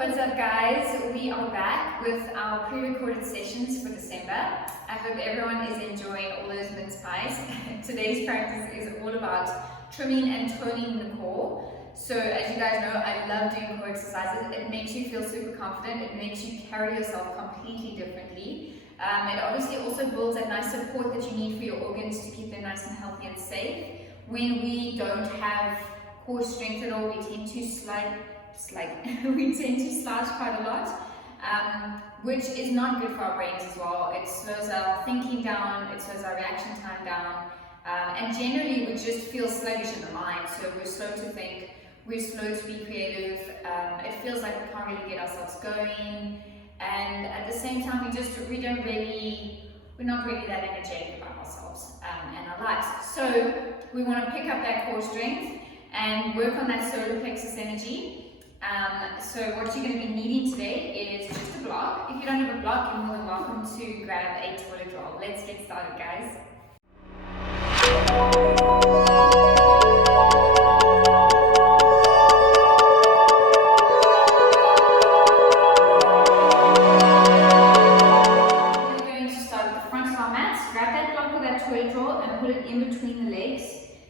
What's up, guys? We are back with our pre-recorded sessions for December. I hope everyone is enjoying all those mince pies. Today's practice is all about trimming and toning the core. So as you guys know, I love doing core exercises. It makes you feel super confident. It makes you carry yourself completely differently. It obviously also builds that nice support that you need for your organs to keep them nice and healthy and safe. When we don't have core strength at all, we tend to slouch quite a lot, which is not good for our brains as well. It slows our thinking down, it slows our reaction time down, and generally we just feel sluggish in the mind. So we're slow to think, we're slow to be creative, it feels like we can't really get ourselves going, and at the same time we're not really that energetic about ourselves and our lives. So we want to pick up that core strength and work on that solar plexus energy. So what you're going to be needing today is just a block. If you don't have a block, you're more than welcome to grab a toilet roll. Let's get started, guys. We're going to start at the front of our mats. Grab that block with that toilet roll and put it in between the legs.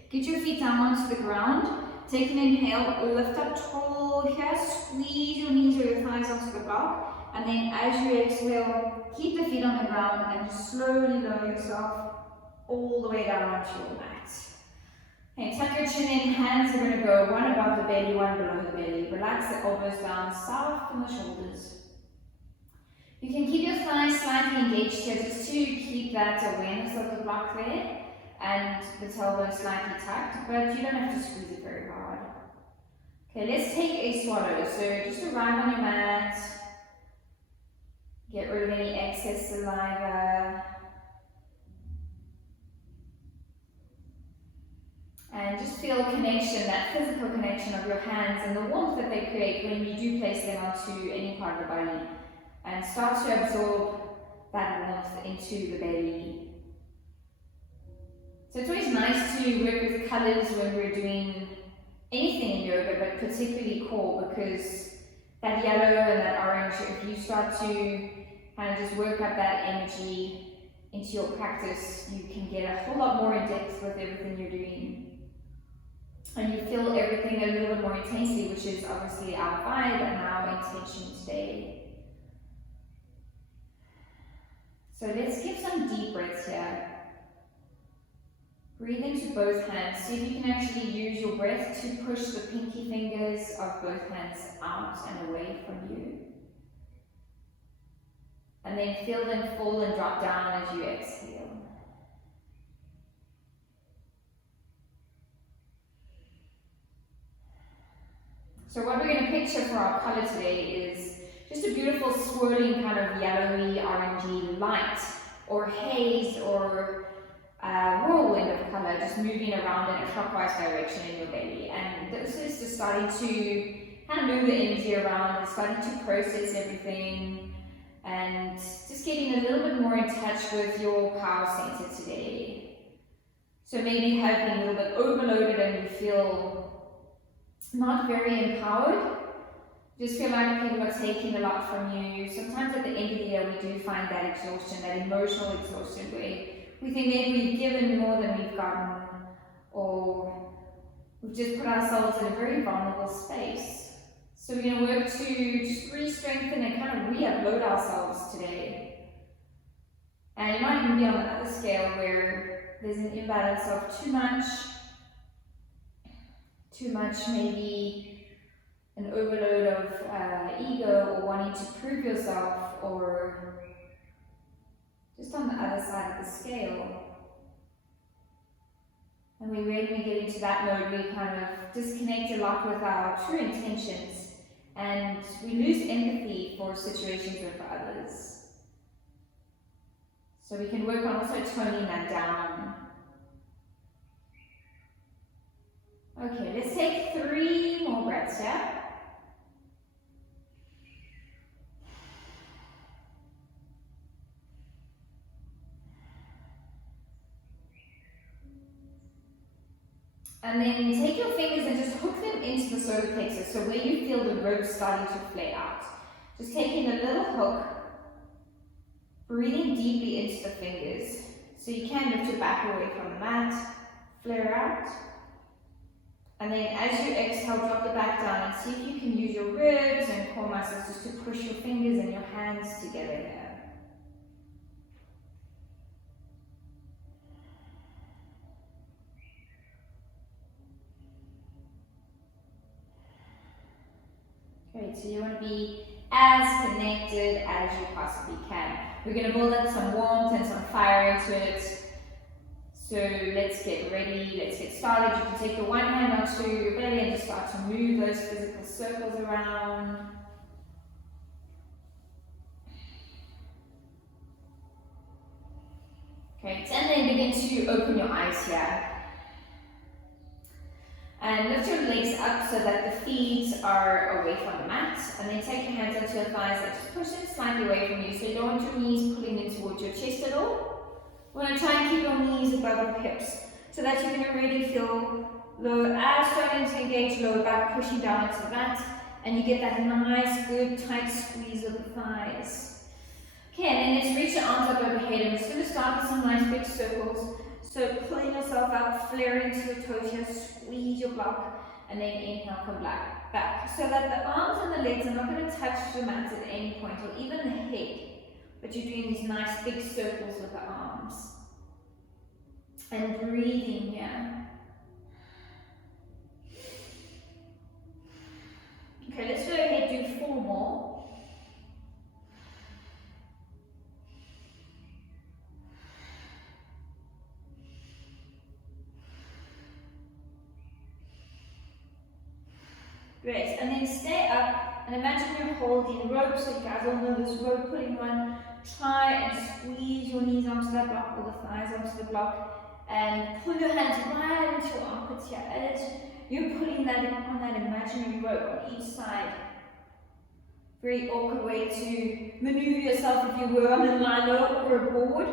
Get your feet down onto the ground. Take an inhale, lift up tall here, squeeze your knees or your thighs onto the block, and then as you exhale, keep the feet on the ground and just slowly lower yourself all the way down onto your mat. Okay, tuck your chin in, hands are going to go one above the belly, one below the belly. Relax the elbows down, soften the shoulders. You can keep your thighs slightly engaged here just to keep that awareness of the block there. And the tailbone slightly tucked, but you don't have to squeeze it very hard. Okay, let's take a swallow. So just arrive on your mat, get rid of any excess saliva, and just feel connection, that physical connection of your hands and the warmth that they create when you do place them onto any part of the body, and start to absorb that warmth into the belly. So it's always nice to work with colors when we're doing anything in yoga, but particularly core, because that yellow and that orange, if you start to kind of just work up that energy into your practice, you can get a whole lot more in depth with everything you're doing. And you feel everything a little bit more intensely, which is obviously our vibe and our intention today. So let's give some deep breaths here. Breathe into both hands. See if you can actually use your breath to push the pinky fingers of both hands out and away from you. And then feel them fall and drop down as you exhale. So what we're going to picture for our color today is just a beautiful swirling kind of yellowy, orangey light, or haze, or whirlwind of color, just moving around in a clockwise direction in your belly. And this is just starting to kind of move the energy around, starting to process everything, and just getting a little bit more in touch with your power center today. So maybe you have been a little bit overloaded and you feel not very empowered. Just feel like people are taking a lot from you. Sometimes at the end of the year we do find that exhaustion, that emotional exhaustion where we think maybe we've given more than we've gotten, or we've just put ourselves in a very vulnerable space. So we're going to work to just re-strengthen and kind of re-upload ourselves today. And you might even be on the other scale where there's an imbalance of too much maybe an overload of ego, or wanting to prove yourself, or just on the other side of the scale. And when we get into that mode, we kind of disconnect a lot with our true intentions, and we lose empathy for situations or for others. So we can work on also toning that down. Okay, let's take 3 more breaths, yeah? And then take your fingers and just hook them into the solar plexus, so where you feel the ribs starting to flare out. Just taking a little hook, breathing deeply into the fingers. So you can lift your back away from the mat, flare out. And then as you exhale, drop the back down and see if you can use your ribs and core muscles just to push your fingers and your hands together here. Great, so you want to be as connected as you possibly can. We're going to build up some warmth and some fire into it. So let's get ready, let's get started. You can take your one hand onto your belly and just start to move those physical circles around. Great, and then begin to open your eyes here. And lift your legs up so that the feet are away from the mat. And then take your hands onto your thighs and just push them slightly away from you. So you don't want your knees pulling in towards your chest at all. You want to try and keep your knees above your hips so that you can already feel lower abs starting to engage, lower back pushing down into the mat. And you get that nice, good, tight squeeze of the thighs. Okay, and then let's reach your arms up overhead. I'm just going to start with some nice big circles. So pulling yourself up, flare into your toes here, squeeze your block, and then inhale, come back. So that the arms and the legs are not going to touch the mat at any point, or even the head, but you're doing these nice big circles with the arms. And breathing here. Okay, let's go ahead and do 4 more. Great, and then stay up and imagine you're holding rope. So you guys all know this rope pulling one. Try and squeeze your knees onto that block or the thighs onto the block and pull your hands right into your armpits here as you're pulling that on that imaginary rope on each side. Very awkward way to maneuver yourself if you were on a lino or a board.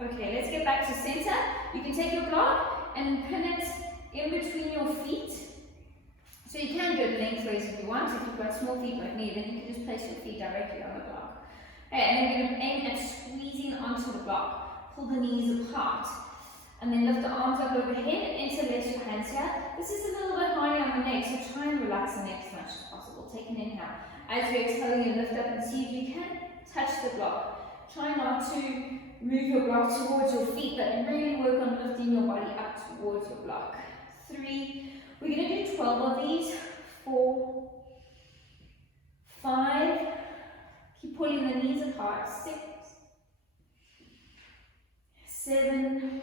Okay, let's get back to center. You can take your block and pin it in between your feet. So you can do it lengthways if you want. If you've got small feet like me, then you can just place your feet directly on the block. Okay, and then you're going to aim at squeezing onto the block. Pull the knees apart. And then lift the arms up overhead and interlace your hands here. This is a little bit harder on the neck, so try and relax the neck as much as possible. Take an inhale. As you exhale, you lift up and see if you can touch the block. Try not to move your block towards your feet, but really work on lifting your body up towards your block. 3. We're going to do 12 of these. 4, 5. Keep pulling the knees apart. 6, 7,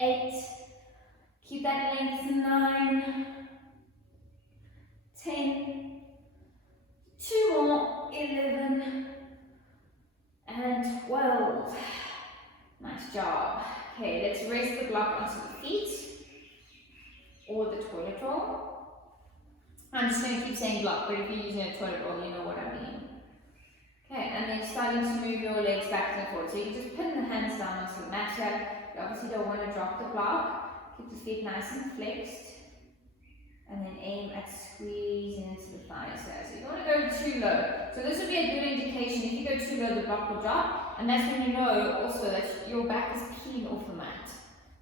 8. Keep that length. 9, 10. 2 more. 11. And 12. Nice job. Okay, let's raise the block onto the feet or the toilet roll. I'm just going to keep saying block, but if you're using a toilet roll, you know what I mean. Okay, and then starting to move your legs back and forth. So you can just pin the hands down onto the mat here. You obviously don't want to drop the block. Keep the feet nice and flexed. And then aim at squeezing into the thighs here. So you don't want to go too low. So this would be a good indication. If you go too low, the block will drop. And that's when you know also that your back is clean off the mat.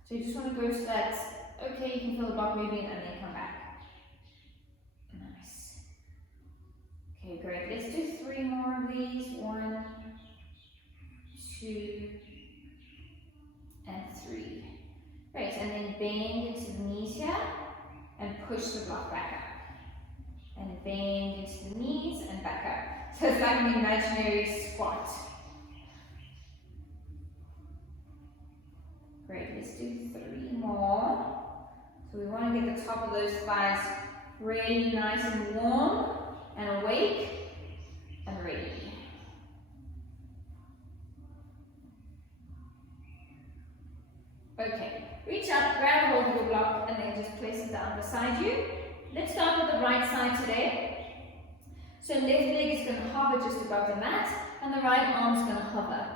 So you just want to go to that, okay, you can feel the block moving and then come back. Nice. Okay, great. Let's do 3 more of these. 1, 2, and 3. Great, and then bend into the knees here. And push the block back up. And bend into the knees and back up. So it's like an imaginary squat. Great, let's do 3 more. So we want to get the top of those thighs really nice and warm and awake and ready. Okay, reach up, grab hold of your block, and then just place it down beside you. Let's start with the right side today. So left leg is going to hover just above the mat, and the right arm is going to hover.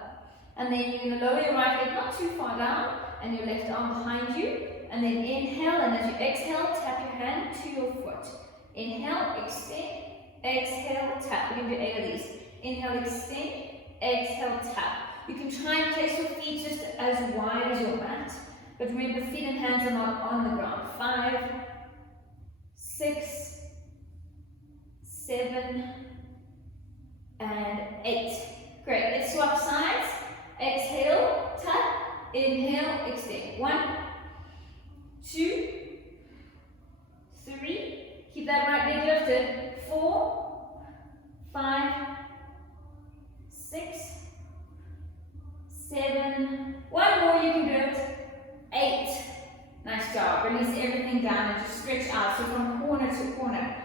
And then you're going to lower your right leg not too far down and your left arm behind you. And then inhale, and as you exhale, tap your hand to your foot. Inhale, extend, exhale, tap. We're going to do 8 of these. Inhale, extend, exhale, tap. You can try and place your feet just as wide as your mat. But remember, feet and hands are not on the ground. 5, 6, 7, and 8. Great. Let's swap sides. Exhale, tap. Inhale, extend. 1, 2, 3. Keep that right leg lifted. 4, 5, 6, 7. One more, you can do it. 8. Nice job. Release everything down and just stretch out. So from corner to corner,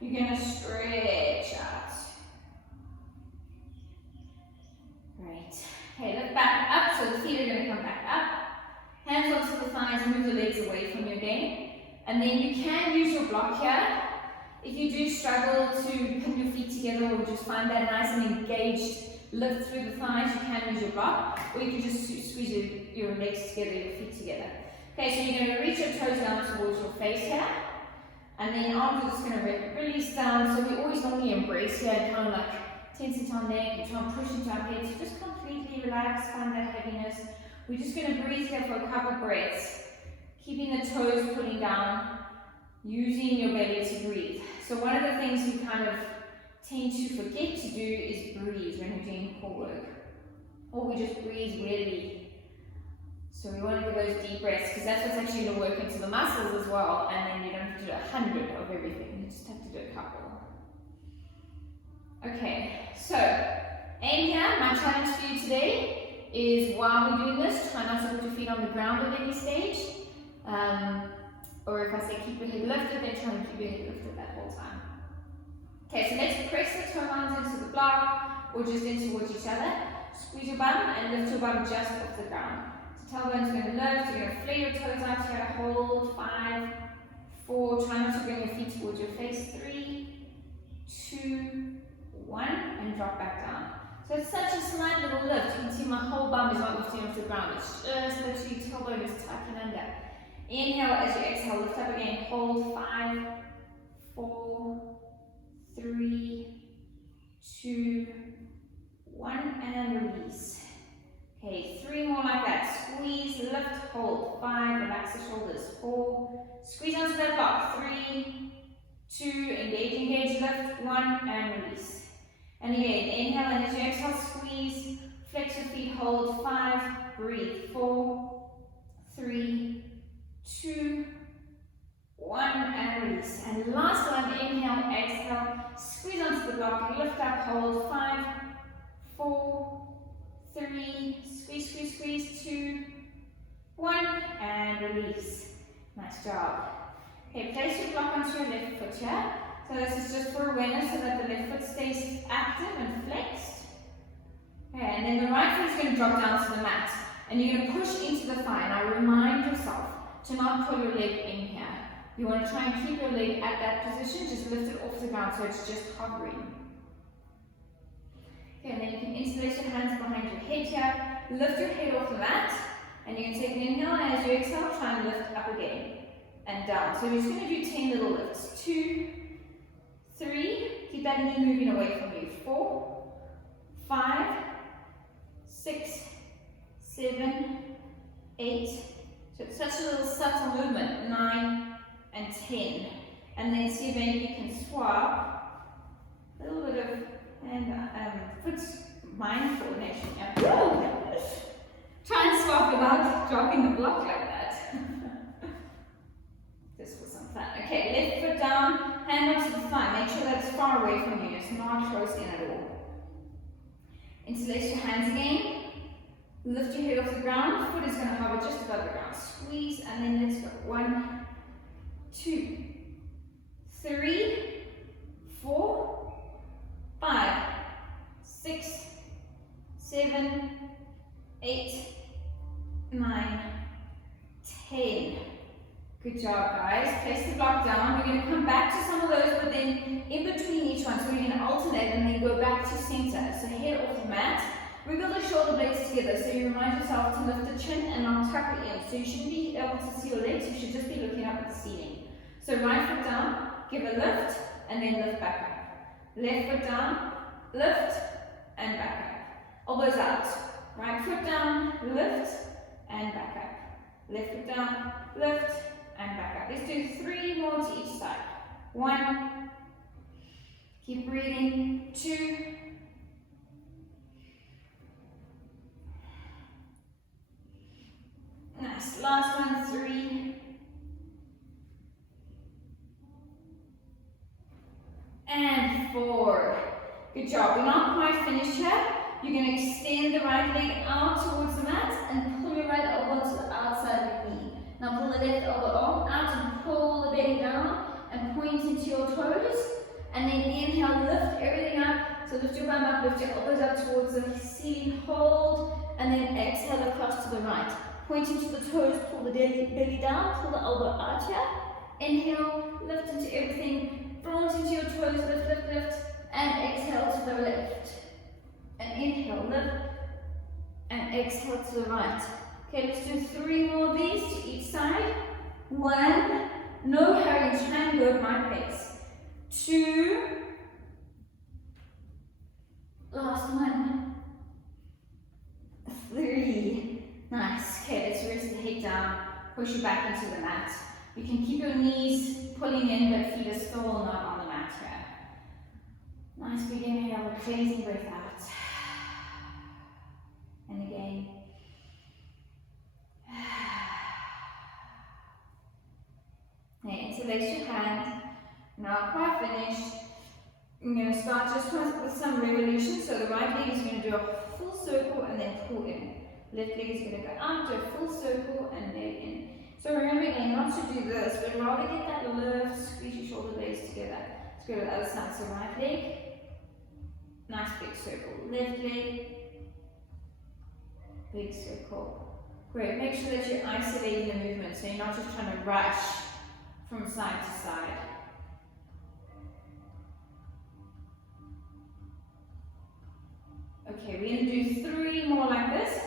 you're going to stretch out. Great. Okay, look back up. So the feet are going to come back up. Hands onto the thighs, move the legs away from you again. And then you can use your block here. If you do struggle to pin your feet together or just find that nice and engaged lift through the thighs, you can use your block. Or you can just squeeze your legs together, your feet together. Okay, so you're going to reach your toes down towards your face here. And then arms are just going to release down. So we always normally embrace here and kind of like tense into our neck and try and push into our head. So just completely relax, find that heaviness. We're just going to breathe here for a couple of breaths. Keeping the toes pulling down, using your belly to breathe. So one of the things we kind of tend to forget to do is breathe when we're doing core work. Or we just breathe really. So we want to give those deep breaths because that's what's actually going to work into the muscles as well. And then you don't have to do 100 of everything. You just have to do a couple. Okay, so aim here. My challenge for you today is while we're doing this, try not to put your feet on the ground at any stage. Or if I say keep your head lifted, then try and keep your head lifted that whole time. Okay, so let's press the toe lines into the block or just in towards each other. Squeeze your bum and lift your bum just off the ground. So tailbone's going to lift, you're going to flare your toes out here, hold, 5, 4, try not to bring your feet towards your face, 3, 2, 1, and drop back down. So it's such a slight little lift. You can see my whole bum is not lifting off the ground. It's just literally tailbone is tucking under. Inhale as you exhale, lift up again, hold, 5, 4, 3, 2, 1, and release. Okay, 3 more like that. Squeeze, lift, hold, 5, relax the shoulders, 4, squeeze onto that block, 3, 2, engage, lift, 1, and release. And again, inhale, and as you exhale, squeeze, flex your feet, hold, 5, breathe, 4, 3, 2, 1, and release. And last one, inhale, exhale, squeeze onto the block, lift up, hold, 5, 4, 3, squeeze, 2, 1, and release. Nice job. Okay, place your block onto your left foot here. So this is just for awareness so that the left foot stays active and flexed. Okay, and then the right foot is going to drop down to the mat. And you're going to push into the thigh. Now remind yourself to not pull your leg in here. You want to try and keep your leg at that position, just lift it off the ground so it's just hovering. Okay, and then you can interlace your hands behind your head here, lift your head off the mat, and you can take an inhale, and as you exhale, try and lift up again and down. So we're just going to do 10 little lifts. 2, 3, keep that knee moving away from you. 4, 5, 6, 7, 8. So it's such a little subtle movement. 9 and 10. And then see if maybe you can swap a little bit of foot mind coordination. Try and swap without dropping the block like that. Just for some fun. Okay, left foot down, hand onto the thigh. Make sure that's far away from you. It's not close in at all. Interlace your hands again. Lift your head off the ground. Foot is going to hover just above the ground. Squeeze, and then let's go. 1, 2, 3, 4, 5, 6, 7, 8, 9, 10. Good job, guys. Place the block down. We're going to come back to some of those, but then in between each one. So we're going to alternate and then go back to center. So head off the mat. Wiggle the shoulder blades together so you remind yourself to lift the chin and not tuck it in. So you shouldn't be able to see your legs, you should just be looking up at the ceiling. So right foot down, give a lift, and then lift back up. Left foot down, lift, and back up. Elbows out. Right foot down, lift, and back up. Left foot down, lift, and back up. Let's do 3 more to each side. 1, keep breathing. 2, nice. Last one, 3, and 4. Good job. We're not quite finished here. You're going to extend the right leg out towards the mat and pull your right elbow to the outside of your knee. Now pull the left elbow out and pull the belly down and point into your toes. And then inhale, lift everything up. So lift your bum up, lift your elbows up towards the ceiling, hold, and then exhale across to the right. Point into the toes, pull the belly down, pull the elbow out here. Inhale, lift into everything, front into your toes, lift, lift, lift, and exhale to the left. And inhale, lift, and exhale to the right. Okay, let's do 3 more of these to each side. 1, no hurry, try and go at my pace. 2, last one. 3, nice. Okay, let's rest the head down, push you back into the mat. You can keep your knees pulling in, but feet are still not on the mat here. Nice big inhale, a cleansing breath out. And again. Okay, interlace your hand. Now quite finished. I'm going to start just with some revolution. So the right leg is going to do a full circle and then pull in. Left leg is going to go out, do a full circle and then in. So remember again not to do this, but rather get that lift, squeeze your shoulder blades together. Let's go to the other side. So right leg, nice big circle. Left leg, big circle. Great. Make sure that you're isolating the movement, so you're not just trying to rush from side to side. Okay, we're going to do 3 more like this.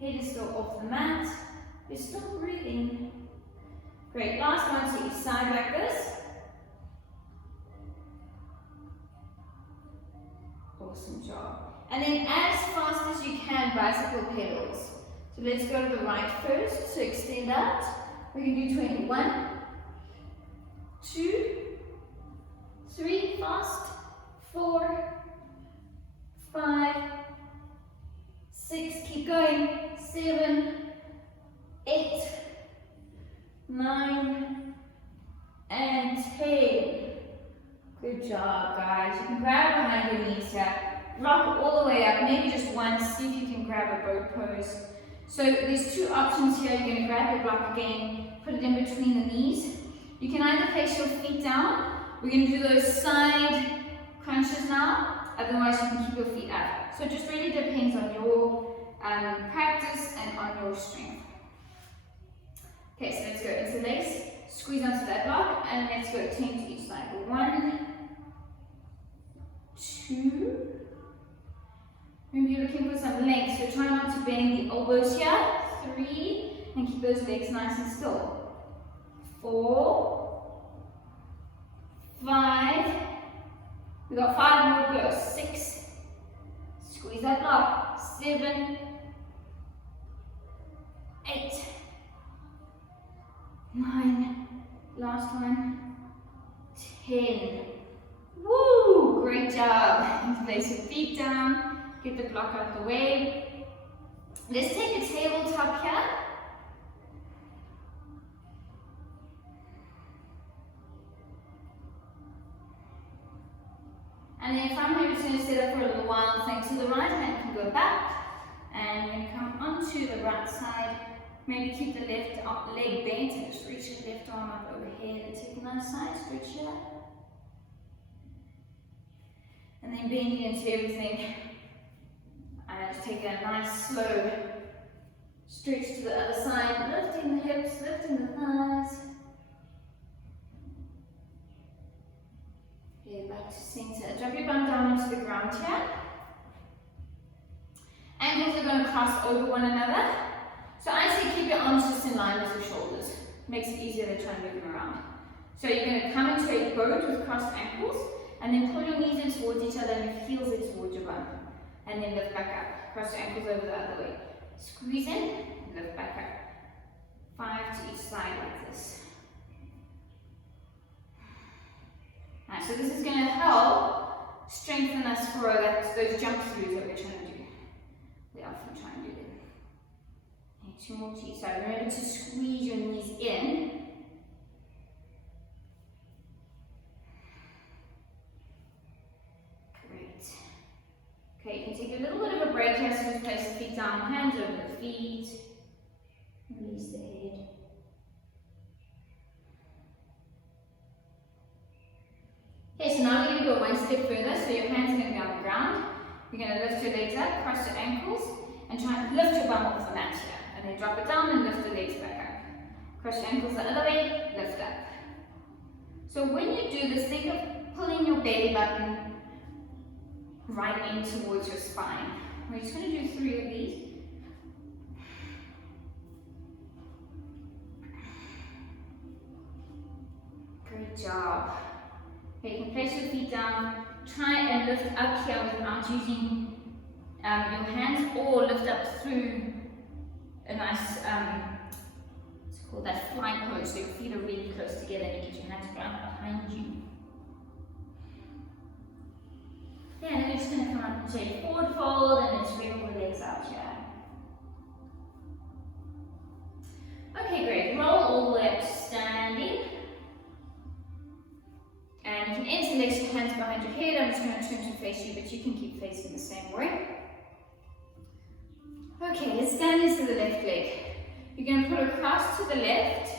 Head is still off the mat. You're still breathing. Great. Last one to each side like this. Awesome job. And then as fast as you can, bicycle pedals. So let's go to the right first. So extend out. We can do 21, 2, 3, fast, 4, 5, 6, keep going, 7, 8, 9, and 10. Good job, guys. You can grab behind your knees here. Rock all the way up, maybe just once. See if you can grab a boat pose. So there's 2 options here. You're going to grab your block again, put it in between the knees. You can either place your feet down. We're going to do those side crunches now. Otherwise, you can keep your feet up. So it just really depends on your practice and on your strength. Okay, so let's go interlace, squeeze onto that block, and let's go 10 to each side. 1, 2. Remember, you're looking for some length, so try not to bend the elbows here. 3, and keep those legs nice and still. 4, 5. We got 5 more to go. 6. Squeeze that block. 7, 8, 9, last one, 10. Woo! Great job. Place your feet down, get the block out of the way. Let's take a tabletop here. And then if I'm here, just going to sit up for a little while, think to the right hand can go back. And you're going to come onto the right side. Maybe keep the left leg bent and just reach the left arm up overhead and take a nice side stretch here. And then bending into everything. And just take a nice slow Stretch to the other side, lifting the hips, lifting the thighs. Okay, back to center. Drop your bum down into the ground here. Ankles are going to cross over one another. So I say keep your arms just in line with your shoulders. Makes it easier to try and move them around. So you're going to come into a boat with crossed ankles, and then pull your knees in towards each other and your heels in towards your bum. And then lift back up. Cross your ankles over the other way. Squeeze in, lift back up. 5 to each side like this. Alright, so this is going to help strengthen us for those jump throughs that we're trying to do. We often try and do them. Okay, 2 more to each side. Remember to squeeze your knees in. Great. Okay, you can take a little bit of a break here, so just place the feet down, hands over the feet. Release the head. Okay, so now we're going to go one step further. So your hands are going to be on the ground. You're going to lift your legs up, cross your ankles, and try and lift your bum off the mat here. And then drop it down and lift the legs back up. Cross your ankles the other way, lift up. So when you do this, think of pulling your belly button right in towards your spine. We're just going to do 3 of these. Great job. Okay, you can place your feet down. Try and lift up here without using your hands, or lift up through a nice, it's called that fly pose, so your feet are really close together and you get your hands right behind you. Yeah, and then we're just going to come up into a forward fold and then spread the legs out here. Okay, great. Roll all the way up to standing. And you can interlace your hands behind your head. I'm just going to turn to face you, but you can keep facing the same way. Okay, let's stand into the left leg. You're going to pull across to the left,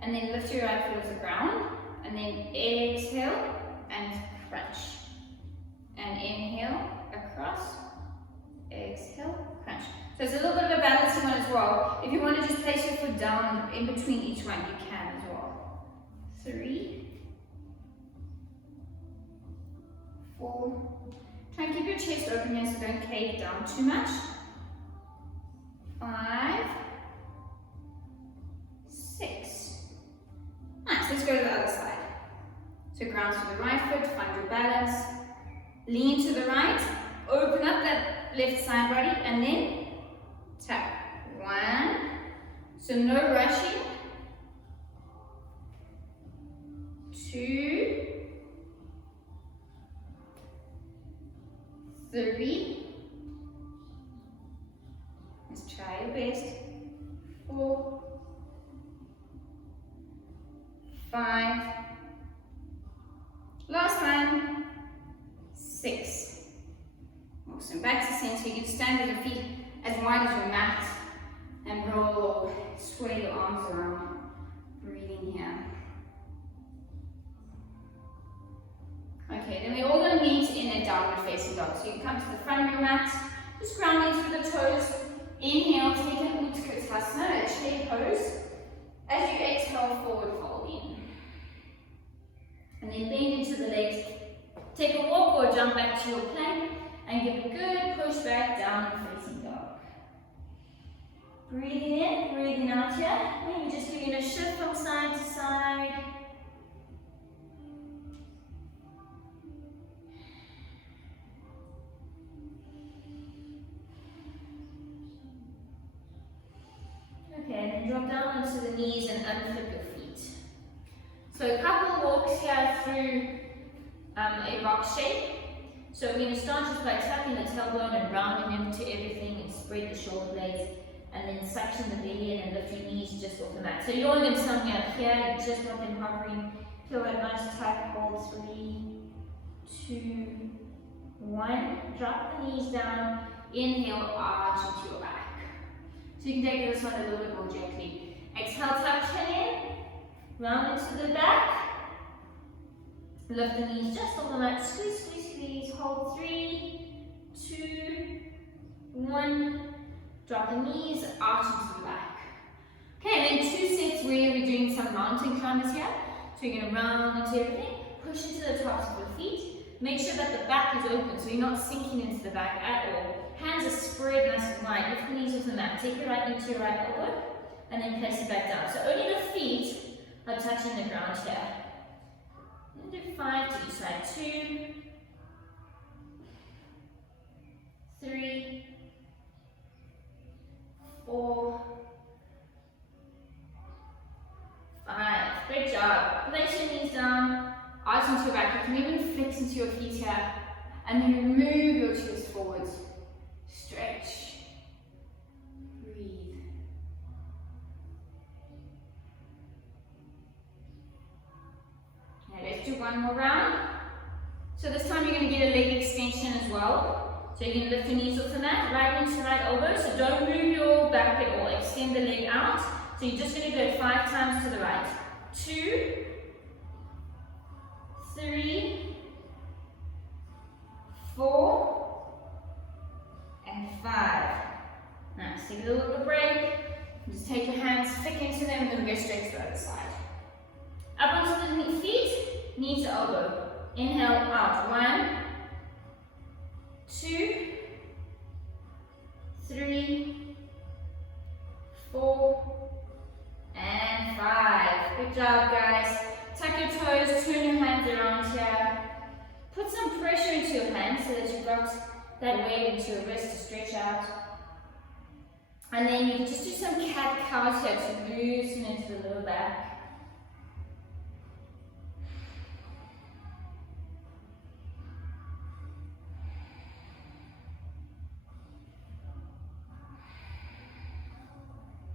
and then lift your right foot off the ground, and then exhale and crunch. And inhale, across, exhale, crunch. So it's a little bit of a balancing one as well. If you want to just place your foot down in between each one, you can as well. 3, 4. Try and keep your chest open here so don't cave down too much. 5, 6. Nice, let's go to the other side. So ground to the right foot, find your balance. Lean to the right, open up that left side body, and then tap. 1. So no rushing. 2, 3. Let's try your best. 4, 5. Last one. 6. Awesome. Back to center. You can stand with your feet as wide as your mat and roll or sway your arms around. Breathing here. Okay, then we're all going to meet in a downward facing dog. So you can come to the front of your mat, just grounding through the toes. Inhale, take an Utkatasana, a chair pose. As you exhale, forward fold in. And then bend into the legs. Take a walk or jump back to your plank and give a good push back down facing dog. Breathing in, breathing out here. Maybe just giving a shift from side to side. Okay, then drop down onto the knees and unflip your feet. So a couple walks here through a rock shape. So we're going to start just by tucking the tailbone and rounding into everything and spread the shoulder blades, and then suction the belly in and lift your knees just off the mat. So you're only going to start here, you just want them hovering. Feel that nice tuck, hold 3, 2, 1. Drop the knees down, inhale, arch into your back. So you can take this one a little bit more gently. Exhale, tuck chin in, round into the back. Lift the knees just on the mat, squeeze, squeeze, squeeze. Hold 3, 2, 1. Drop the knees out into the back. Okay, and then 2 sets where we're doing some mountain climbers here. So you're going to round into everything, push into the tops of your feet. Make sure that the back is open so you're not sinking into the back at all. Hands are spread nice and wide. Lift the knees off the mat. Take your right knee to your right elbow and then place it back down. So only the feet are touching the ground here. And do 5 to each side. 2, 3, 4, 5. Great job. Place your knees down, out into your back. You can even flex into your feet here. And then move your chest forwards. Stretch. Breathe. Okay, let's do one more round. So this time you're going to get a leg extension as well. So you're going to lift your knees off the mat, right knee to right elbow. So don't move your back at all. Extend the leg out. So you're just going to do it 5 times to the right. 2, 3, 4, and 5. Nice. Take a little bit of a break. Just take your hands, thick into them, and then go straight to the other side. Up onto the feet, knee to elbow. Inhale out. 1, 2, 3, 4, and 5. Good job, guys. Tuck your toes, turn your hands around here. Put some pressure into your hands so that you've got that weight into your wrist to stretch out. And then you can just do some cat-cows here to loosen into the lower back.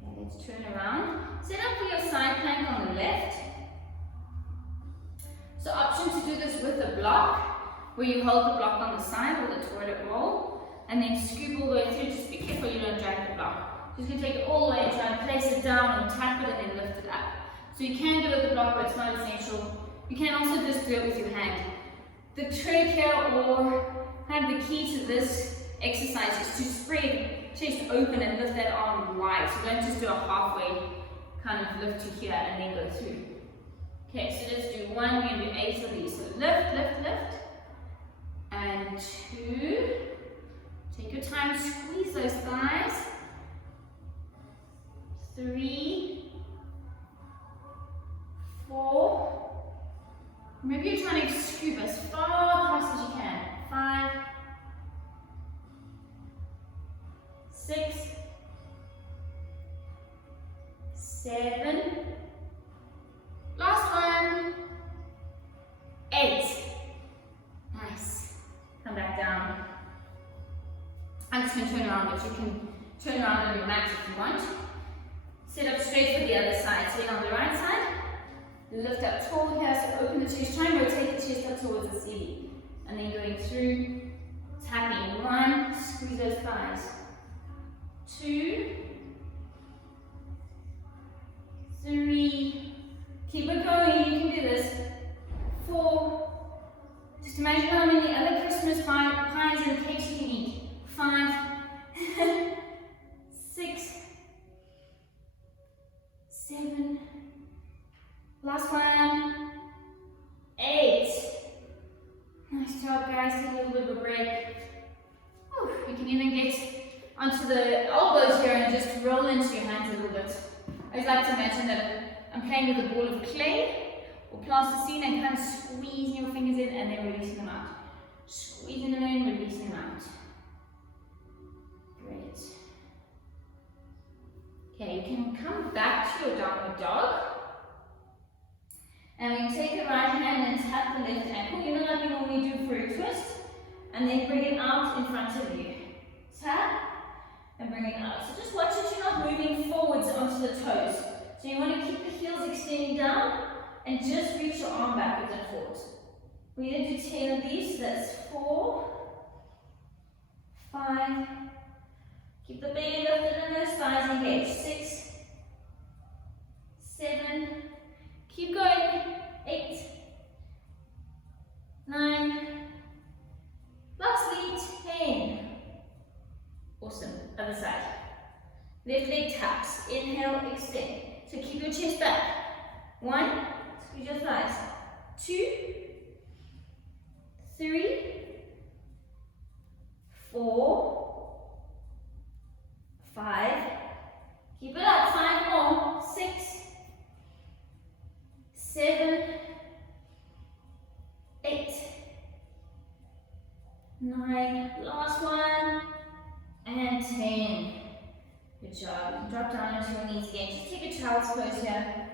Okay, let's turn around. Set up for your side plank on the left. So option to do this with a block, where you hold the block on the side or the toilet roll, and then scoop all the way through. Just be careful you don't drag the block. Just going to take it all the way, try and place it down and tap it and then lift it up. So you can do it with the block, but it's not essential. You can also just do it with your hand. The trick here, or kind of the key to this exercise, is to spread chest open and lift that arm wide. So don't just do a halfway kind of lift to here and then go through. Okay, so let's do 1, we're going to do 8 of these. So lift, lift, lift. And 2. Take your time, squeeze those thighs. 3, 4. Maybe you're trying to scoop as far across as you can. 5, 6, 7. Last one. 8. Nice. Come back down. I'm just going to turn around, but you can turn around on your mat if you want. Sit up straight for the other side. So you're on the right side. Lift up tall here, so open the chest. Try and rotate the chest up towards the ceiling. And then going through, tapping. 1, squeeze those thighs. 2, 3, keep it going, you can do this. 4, just imagine how many other Christmas pies and cakes you can eat. 5, 6, 7, last one, 8. Nice job, guys. Take a little bit of a break. Whew. You can even get onto the elbows here and just roll into your hands a little bit. I always like to imagine that I'm playing with a ball of clay or plasticine and kind of squeezing your fingers in and then releasing them out. Squeezing them in, releasing them out. Great. Okay, you can come back to your downward dog. And we can take your right hand and tap the left ankle. You know like we normally do for a twist. And then bring it out in front of you. Tap and bring it out. So just watch that you're not moving forwards onto the toes. So you want to keep the heels extending down and just reach your arm backwards and forwards. We're going to do 10 of these. So that's 4, 5. Keep the belly lifted and those thighs engaged. 6, 7. Keep going. 8, 9. Lastly, 10. Awesome. Other side. Left leg taps. Inhale, extend. So keep your chest back. 1, squeeze your thighs. 2, 3, 4, 5. Keep it up. 5 more. 6, 7, 8, 9. Last one. And 10. Good job. Drop down onto your knees again. Just take a child's pose here.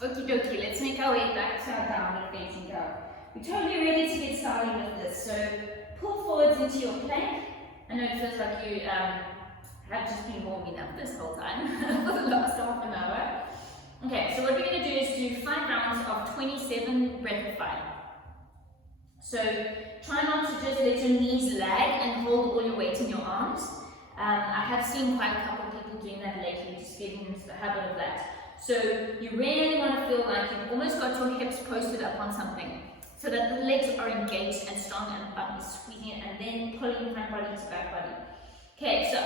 Okie dokie, let's make our way back to our downward facing dog. We're totally ready to get started with this. So pull forwards into your plank. I know it feels like you have just been warming up this whole time for the last half an hour. Okay, so what we're going to do is do 5 rounds of 27 breath of fire. So try not to just let your knees lag and hold all your weight in your arms. I have seen quite a couple of people doing that lately, just getting into the habit of that. So you really want to feel like you've almost got your hips posted up on something so that the legs are engaged and strong and the bum is squeezing it and then pulling front body to back body. Okay, so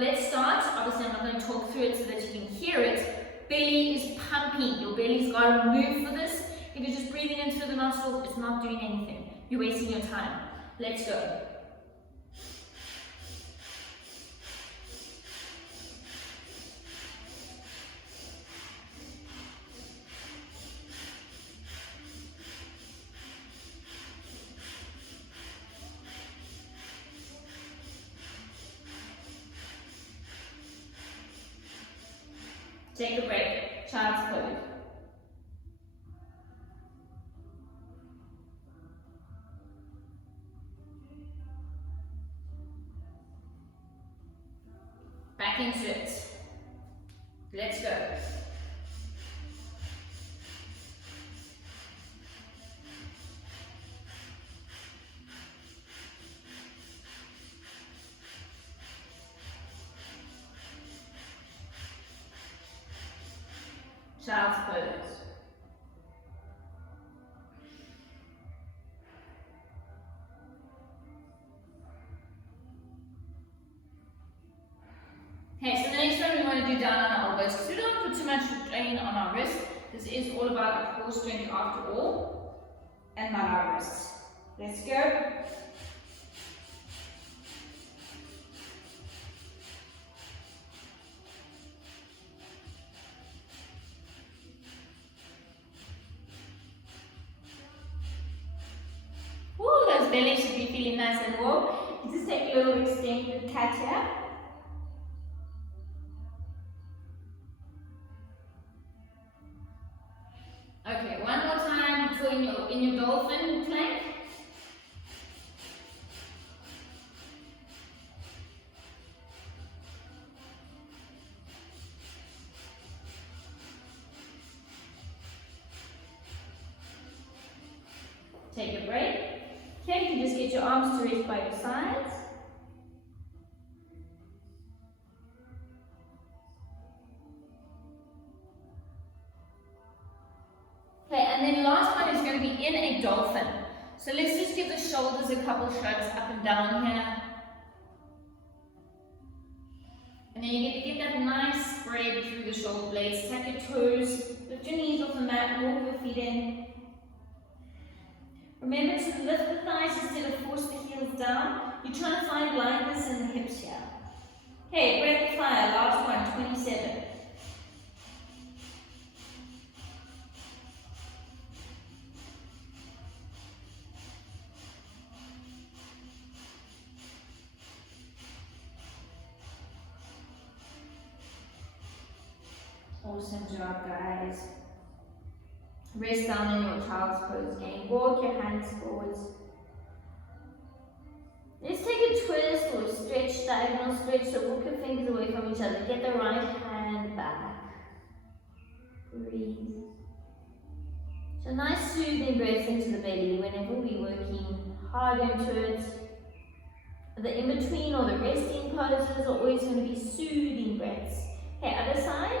let's start. Obviously I'm not going to talk through it so that you can hear it. Belly is pumping. Your belly's got to move for this. If you're just breathing in through the nostrils, it's not doing anything. You're wasting your time. Let's go. Take a break. Child's pose. Back into it. Let's go. Child's pose. Okay, so the next one we want to do down on our elbows because we don't want to put too much strain on our wrists. This is all about core strength after all, and not our wrists. Let's go. Belly should be feeling nice and warm. Just take a little extended cat here. Okay, one more time before in your dolphin plank. Take a break. Okay, you can just get your arms to rest by your sides. Okay, and then last one is going to be in a dolphin. So let's just give the shoulders a couple shrugs up and down here. And then you're going to get that nice spread through the shoulder blades. Tap your toes, lift your knees off the mat, walk your feet in. Remember to lift the thighs instead of force the heels down. You're trying to find lightness in the hips here. Okay, breath of fire, last one, 27. Awesome job, guys. Rest down in your child's pose again. Walk your hands forwards. Let's take a twist or a stretch, diagonal stretch. So walk your fingers away from each other. Get the right hand back. Breathe. So nice soothing breath into the belly whenever we're working hard into it. The in-between or the resting poses are always going to be soothing breaths. Okay, other side.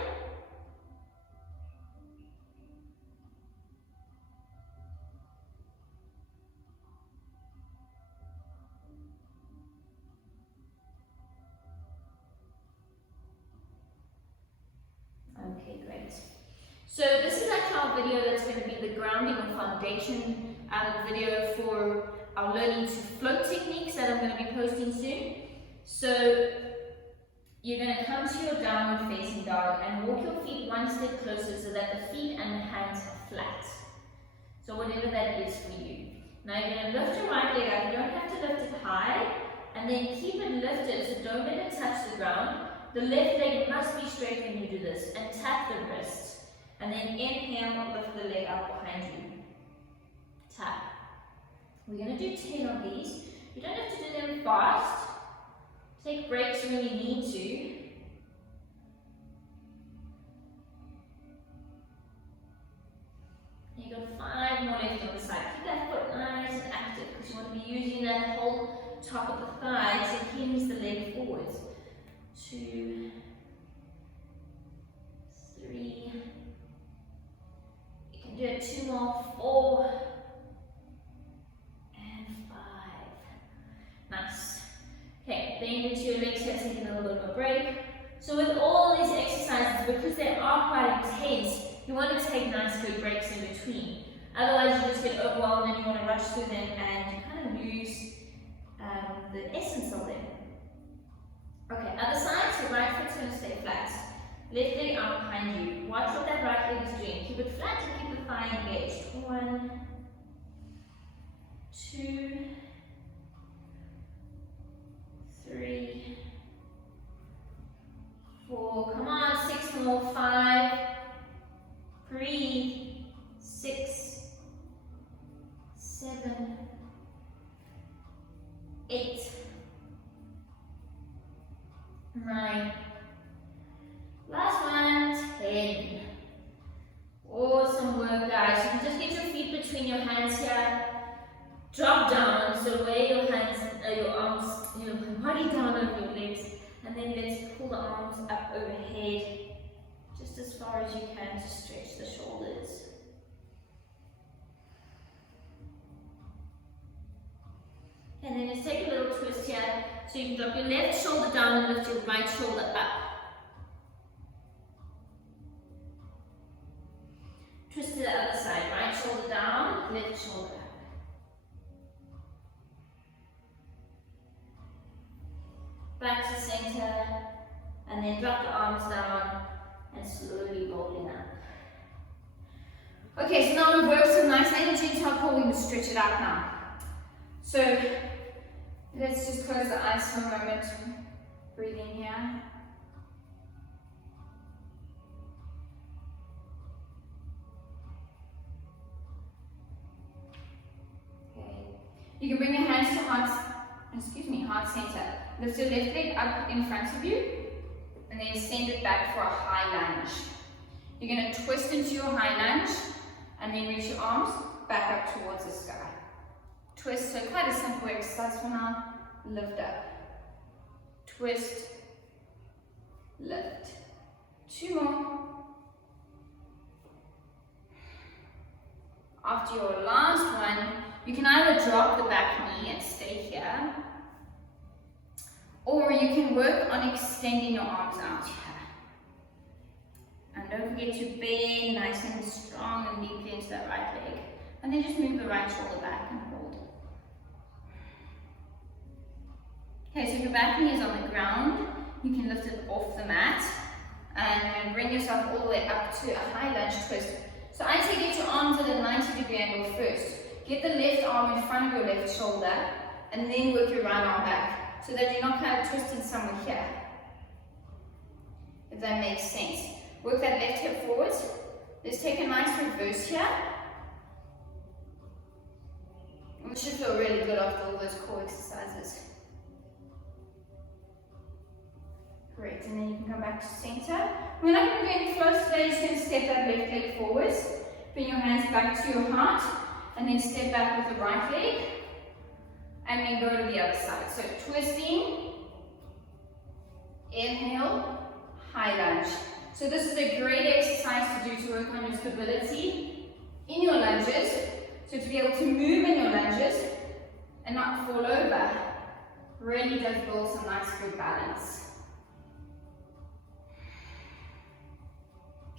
So this is actually our video that's going to be the grounding or foundation video for our learning to float techniques that I'm going to be posting soon. So you're going to come to your downward facing dog and walk your feet one step closer so that the feet and the hands are flat. So whatever that is for you. Now you're going to lift your right leg up. You don't have to lift it high, and then keep it lifted, so don't let it touch the ground. The left leg must be straight when you do this, and tap the wrist. And then inhale, lift the leg up behind you. Tap. We're going to do 10 of these. You don't have to do them fast. Take breaks when you need to. You've got 5 more left on the side. Keep that foot nice and active because you want to be using that whole top of the thigh to hinge the leg forwards. 2, 3. You can do it 2 more, 4, and 5. Nice. Okay, bend into your legs here, take a little bit of a break. So with all these exercises, because they are quite intense, you want to take nice good breaks in between. Otherwise you just get overwhelmed and you want to rush through them and you kind of lose the essence of them. Okay, other side, so right foot's going to stay flat. Left leg out behind you. Watch what that right leg is doing. Keep it flat and keep the thigh engaged. 1, 2, 3, 4, come on, 6 more, 5, breathe, 6, 7, 8, 9, last one, 10. Awesome work, guys. You can just get your feet between your hands here, drop down, so lay your hands, your arms, your body down over your legs, and then let's pull the arms up overhead, just as far as you can to stretch the shoulders. And then just take a little twist here, so you can drop your left shoulder down and lift your right shoulder up. Twist to the other side, right shoulder down, left shoulder up. Back to center, and then drop the arms down and slowly rolling up. Okay, so now we've worked some nice energy into our core. We can stretch it out now. So let's just close the eyes for a moment. Breathe in here. Okay. You can bring your hands to heart center. Lift your left leg up in front of you and then send it back for a high lunge. You're going to twist into your high lunge and then reach your arms back up towards the sky. Twist, so quite a simple exercise for now. Lift up. Twist. Lift. 2 more. After your last one, you can either drop the back knee and stay here, or you can work on extending your arms out here. And don't forget to bend nice and strong and deeply into that right leg. And then just move the right shoulder back and hold. Okay, so if your back knee is on the ground, you can lift it off the mat. And you're going to bring yourself all the way up to a high lunge twist. So I say get your arms at a 90-degree angle first. Get the left arm in front of your left shoulder, and then work your right arm back, so that you're not kind of twisted somewhere here. If that makes sense. Work that left hip forwards. Let's take a nice reverse here. It should feel really good after all those core exercises. Great, and then you can come back to center. We're not going to do any flows today, you're just going to step that left leg forwards. Bring your hands back to your heart, and then step back with the right leg. And then go to the other side. So twisting, inhale, high lunge. So this is a great exercise to do to work on your stability in your lunges. So to be able to move in your lunges and not fall over really does build some nice good balance.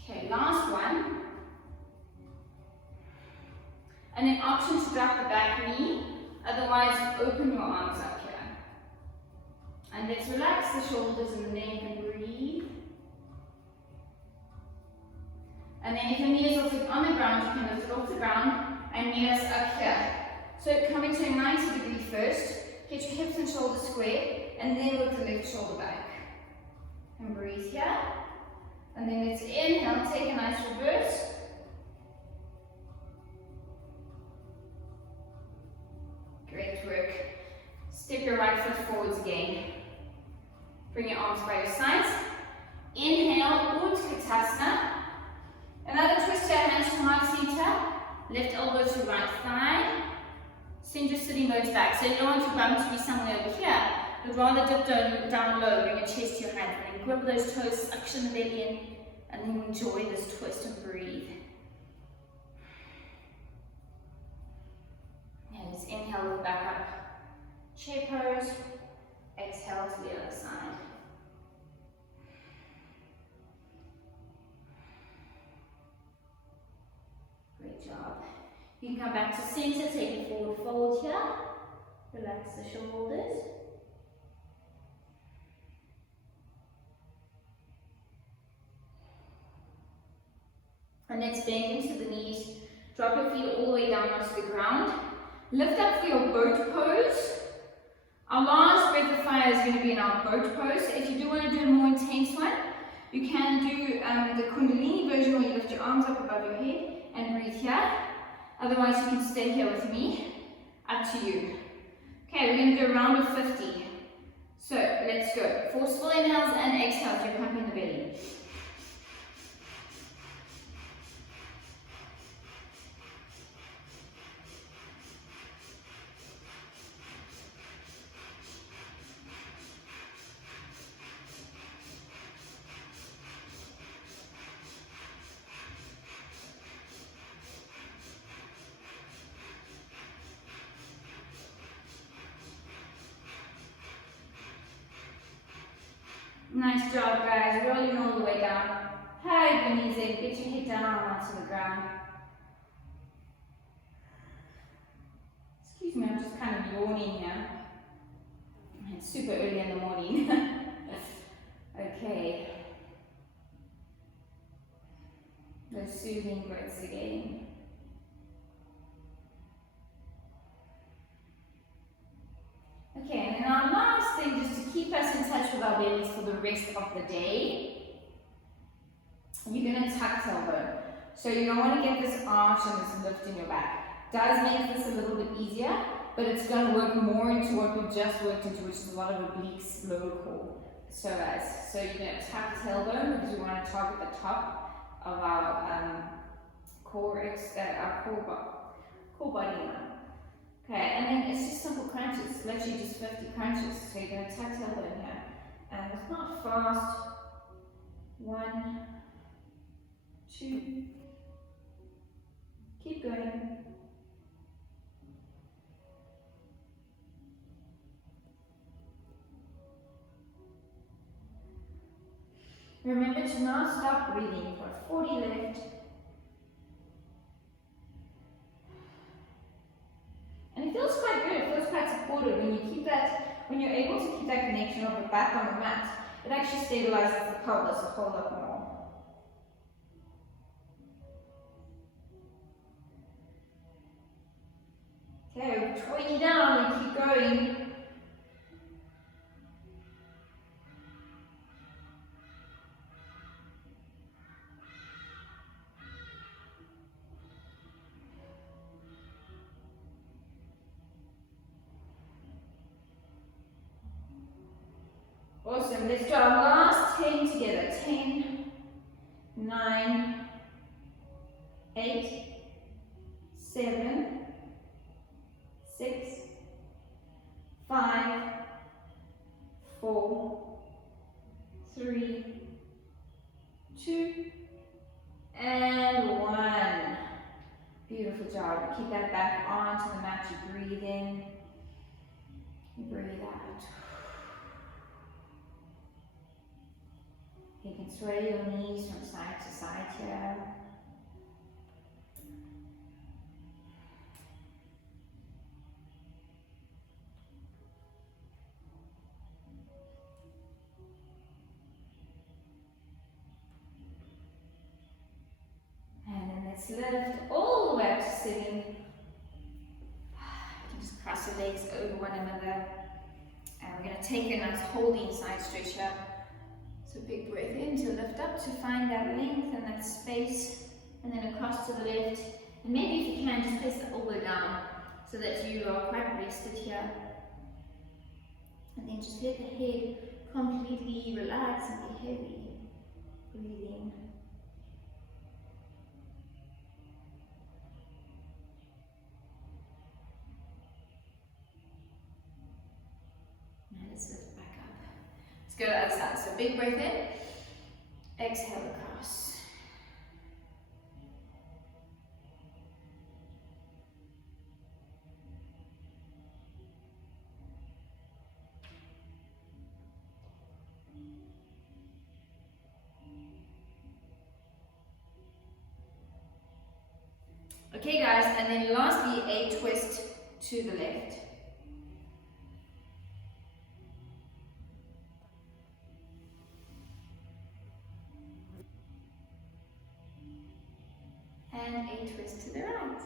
Okay, last one. And then option to drop the back knee, otherwise open your arms up here. And let's relax the shoulders and the neck and breathe. And then if your knee is also on the ground, you can lift it off the ground and knee us up here. So come into a 90 degree first, get your hips and shoulders square, and then work the left shoulder back. And breathe here. And then let's inhale, take a nice reverse. Great work. Step your right foot forwards again. Bring your arms by your sides. Inhale, Utkatasana. Another twist your hands to heart center. Left elbow to right thigh. Send your sitting bones back. So you don't want your bum to be somewhere over here, but rather dip down low, bring your chest to your hand, and then grip those toes, suction the belly in, and then enjoy this twist and breathe. And let's inhale, lift back up. Chair pose. Exhale to the other side. Great job. You can come back to center, take a forward fold here. Relax the shoulders. And next, bend into the knees. Drop your feet all the way down onto the ground. Lift up for your boat pose. Our last breath of fire is going to be in our boat pose. So if you do want to do a more intense one, you can do the Kundalini version where you lift your arms up above your head and breathe here. Otherwise, you can stay here with me. Up to you. Okay, we're going to do a round of 50. So let's go. Forceful inhales and exhales. You're pumping the belly. Nice job, guys. Rolling all the way down. Hide your knees in. Get your head down onto the ground. Excuse me, I'm just kind of yawning here. It's super early in the morning. Okay. Those soothing breaths again. Okay, and then our last thing, just to keep us in touch with our bellies for the rest of the day, you're going to tuck tailbone. So you don't want to get this arch and this lift in your back. Does make this a little bit easier, but it's going to work more into what we've just worked into, which is a lot of obliques, lower core. So you're going to tuck tailbone because we want to target the top of our core body line. Okay, and then it's just simple crunches, literally just 50 crunches. So you're going to tuck tailbone here. And it's not fast. 1, 2. Keep going. Remember to not stop breathing. You've got 40 left. And it feels quite good, it feels quite supportive when you keep that, when you're able to keep that connection of the back on the mat. It actually stabilizes the pelvis a whole lot more. Okay, 20 down and keep going. Awesome, let's do our last 10 together. 10, 9, 8, 7, 6, 5, 4, 3, 2, and 1. Beautiful job. Keep that back onto the mat. You breathe in, you breathe out. You can sway your knees from side to side here. lift all the way up to sitting. You can just cross the legs over one another. And we're going to take a nice holding side stretcher. So big breath in to lift up to find that length and that space. And then across to the left. And maybe if you can, just place the elbow down so that you are quite rested here. And then just let the head completely relax and be heavy. Breathing. Now let's lift back up. Let's go to the other side. So big breath in. Exhale across. Okay guys, and then lastly a twist to the left. And a twist to the right.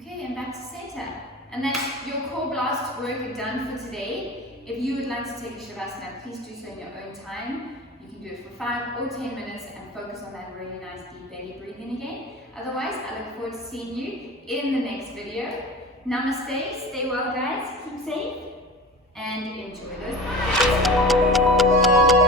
Okay, and back to center. And that's your core blast work done for today. If you would like to take a Shavasana, please do so in your own time. You can do it for 5 or 10 minutes and focus on that really nice deep belly breathing again. Otherwise, I look forward to seeing you in the next video. Namaste, stay well guys, keep safe, and enjoy those breaths.